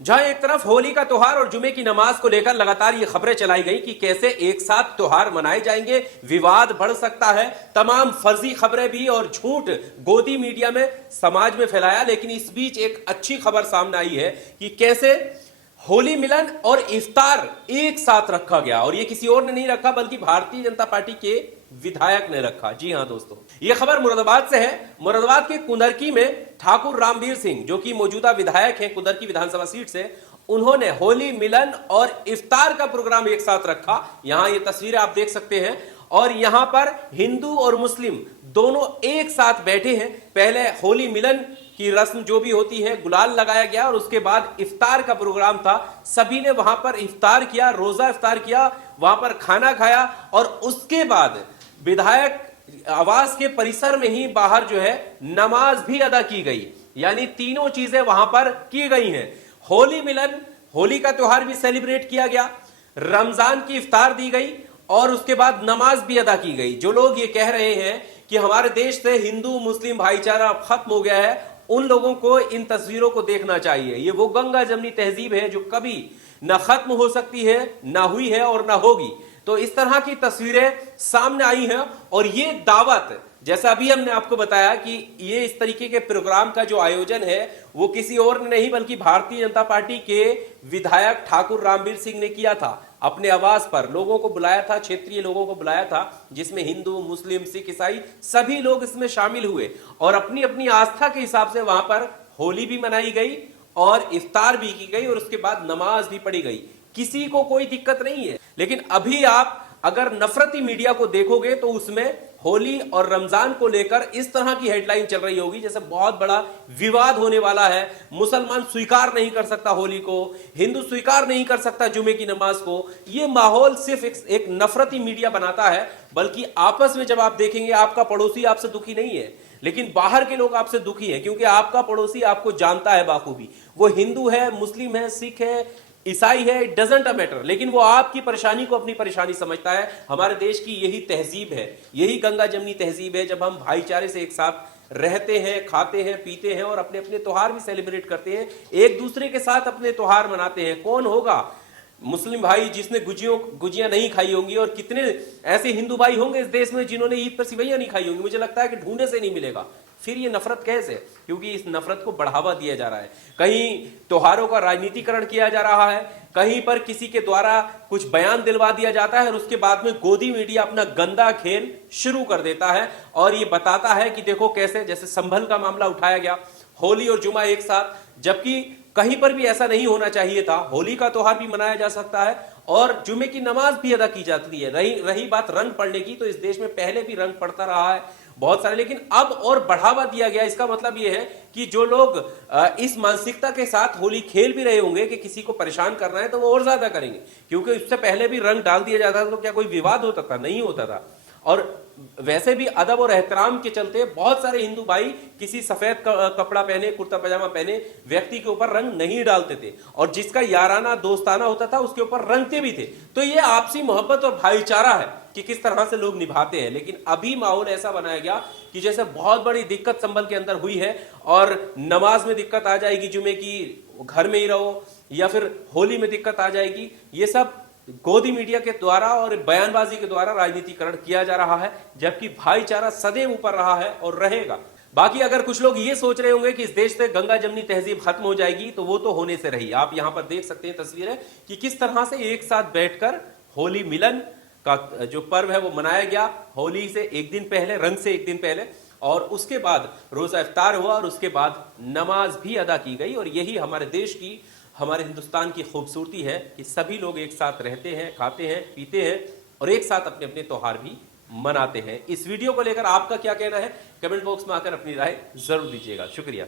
जहां एक तरफ होली का त्योहार और जुमे की नमाज को लेकर लगातार ये खबरें चलाई गई कि कैसे एक साथ त्योहार मनाए जाएंगे, विवाद बढ़ सकता है, तमाम फर्जी खबरें भी और झूठ गोदी मीडिया में समाज में फैलाया। लेकिन इस बीच एक अच्छी खबर सामने आई है कि कैसे होली मिलन और इफ्तार एक साथ रखा गया, और ये किसी और ने नहीं रखा बल्कि भारतीय जनता पार्टी के विधायक ने रखा। जी हां दोस्तों, ये खबर मुरादाबाद से है। मुरादाबाद के कुंदरकी में ठाकुर रामवीर सिंह, जो कि मौजूदा विधायक हैं कुंदरकी विधानसभा सीट से, उन्होंने होली मिलन और इफ्तार का प्रोग्राम एक साथ रखा। यहां ये तस्वीरें आप देख सकते हैं, और यहां पर हिंदू और मुस्लिम दोनों एक साथ बैठे हैं। पहले होली मिलन की रस्म जो भी होती है, गुलाल लगाया गया, और उसके बाद इफ्तार का प्रोग्राम था। सभी ने वहां पर इफ्तार किया, रोजा इफ्तार किया, वहां पर खाना खाया, और उसके बाद विधायक आवास के परिसर में ही बाहर जो है नमाज भी अदा की गई। यानी तीनों चीजें वहां पर की गई हैं। होली मिलन, होली का त्योहार भी सेलिब्रेट किया गया, रमजान की इफ्तार दी गई, और उसके बाद नमाज भी अदा की गई। जो लोग ये कह रहे हैं कि हमारे देश से हिंदू मुस्लिम भाईचारा खत्म हो गया है, उन लोगों को इन तस्वीरों को देखना चाहिए। ये वो गंगा जमनी तहजीब है जो कभी न खत्म हो सकती है, ना हुई है और ना होगी। तो इस तरह की तस्वीरें सामने आई हैं, और ये दावत, जैसा अभी हमने आपको बताया कि ये इस तरीके के प्रोग्राम का जो आयोजन है वो किसी और ने नहीं बल्कि भारतीय जनता पार्टी के विधायक ठाकुर रामवीर सिंह ने किया था। अपने आवास पर लोगों को बुलाया था, क्षेत्रीय लोगों को बुलाया था, जिसमें हिंदू मुस्लिम सिख ईसाई सभी लोग इसमें शामिल हुए, और अपनी अपनी आस्था के हिसाब से वहां पर होली भी मनाई गई और इफ्तार भी की गई, और उसके बाद नमाज भी पढ़ी गई। किसी को कोई दिक्कत नहीं है। लेकिन अभी आप अगर नफरती मीडिया को देखोगे तो उसमें होली और रमजान को लेकर इस तरह की हेडलाइन चल रही होगी जैसे बहुत बड़ा विवाद होने वाला है। मुसलमान स्वीकार नहीं कर सकता होली को, हिंदू स्वीकार नहीं कर सकता जुमे की नमाज को। यह माहौल सिर्फ एक नफरती मीडिया बनाता है, बल्कि आपस में जब आप देखेंगे आपका पड़ोसी आपसे दुखी नहीं है, लेकिन बाहर के लोग आपसे दुखी हैं, क्योंकि आपका पड़ोसी आपको जानता है बाखूबी। वो हिंदू है, मुस्लिम है, सिख है, ईसाई है, इट डजंट मैटर, लेकिन वो आपकी परेशानी को अपनी परेशानी समझता है। हमारे देश की यही तहजीब है, यही गंगा जमनी तहजीब है, जब हम भाईचारे से एक साथ रहते हैं, खाते हैं, पीते हैं, और अपने अपने त्योहार भी सेलिब्रेट करते हैं, एक दूसरे के साथ अपने त्योहार मनाते हैं। कौन होगा मुस्लिम भाई जिसने गुजियां नहीं खाई होंगी, और कितने ऐसे हिंदू भाई होंगे इस देश में जिन्होंने ईद पर सिवैयां नहीं खाई होंगी? मुझे लगता है कि ढूंढने से नहीं मिलेगा। फिर ये नफरत कैसे? क्योंकि इस नफरत को बढ़ावा दिया जा रहा है। कहीं त्योहारों का राजनीतिकरण किया जा रहा है, कहीं पर किसी के द्वारा कुछ बयान दिलवा दिया जाता है, और उसके बाद में गोदी मीडिया अपना गंदा खेल शुरू कर देता है, और ये बताता है कि देखो कैसे, जैसे संभल का मामला उठाया गया, होली और जुमा एक साथ, जबकि कहीं पर भी ऐसा नहीं होना चाहिए था। होली का त्योहार भी मनाया जा सकता है और जुमे की नमाज भी अदा की जाती है। रही बात रंग पड़ने की, तो इस देश में पहले भी रंग पड़ता रहा है बहुत सारे, लेकिन अब और बढ़ावा दिया गया। इसका मतलब यह है कि जो लोग इस मानसिकता के साथ होली खेल भी रहे होंगे कि किसी को परेशान करना है, तो वो और ज्यादा करेंगे, क्योंकि उससे पहले भी रंग डाल दिया जाता था तो क्या कोई विवाद होता था? नहीं होता था। और वैसे भी अदब और एहतराम के चलते बहुत सारे हिंदू भाई किसी सफेद कपड़ा पहने, कुर्ता पजामा पहने व्यक्ति के ऊपर रंग नहीं डालते थे, और जिसका याराना दोस्ताना होता था उसके ऊपर रंगते भी थे। तो ये आपसी मोहब्बत और भाईचारा है कि किस तरह से लोग निभाते हैं। लेकिन अभी माहौल ऐसा बनाया गया कि जैसे बहुत बड़ी दिक्कत संभल के अंदर हुई है, और नमाज में दिक्कत आ जाएगी जुमे की, घर में ही रहो, या फिर होली में दिक्कत आ जाएगी। ये सब गोदी मीडिया के द्वारा और बयानबाजी के द्वारा राजनीतिकरण किया जा रहा है, जबकि भाईचारा सदैव ऊपर रहा है और रहेगा। बाकी अगर कुछ लोग ये सोच रहे होंगे कि इस देश से गंगा जमनी तहजीब खत्म हो जाएगी, तो वो तो होने से रही। आप यहां पर देख सकते हैं तस्वीरें कि किस तरह से एक साथ बैठकर होली मिलन का जो पर्व है वो मनाया गया। होली से एक दिन पहले, रंग से एक दिन पहले, और उसके बाद रोजा इफ्तार हुआ, और उसके बाद नमाज भी अदा की गई। और यही हमारे देश की, हमारे हिंदुस्तान की खूबसूरती है कि सभी लोग एक साथ रहते हैं, खाते हैं, पीते हैं, और एक साथ अपने अपने त्योहार भी मनाते हैं। इस वीडियो को लेकर आपका क्या कहना है? कमेंट बॉक्स में आकर अपनी राय जरूर दीजिएगा। शुक्रिया।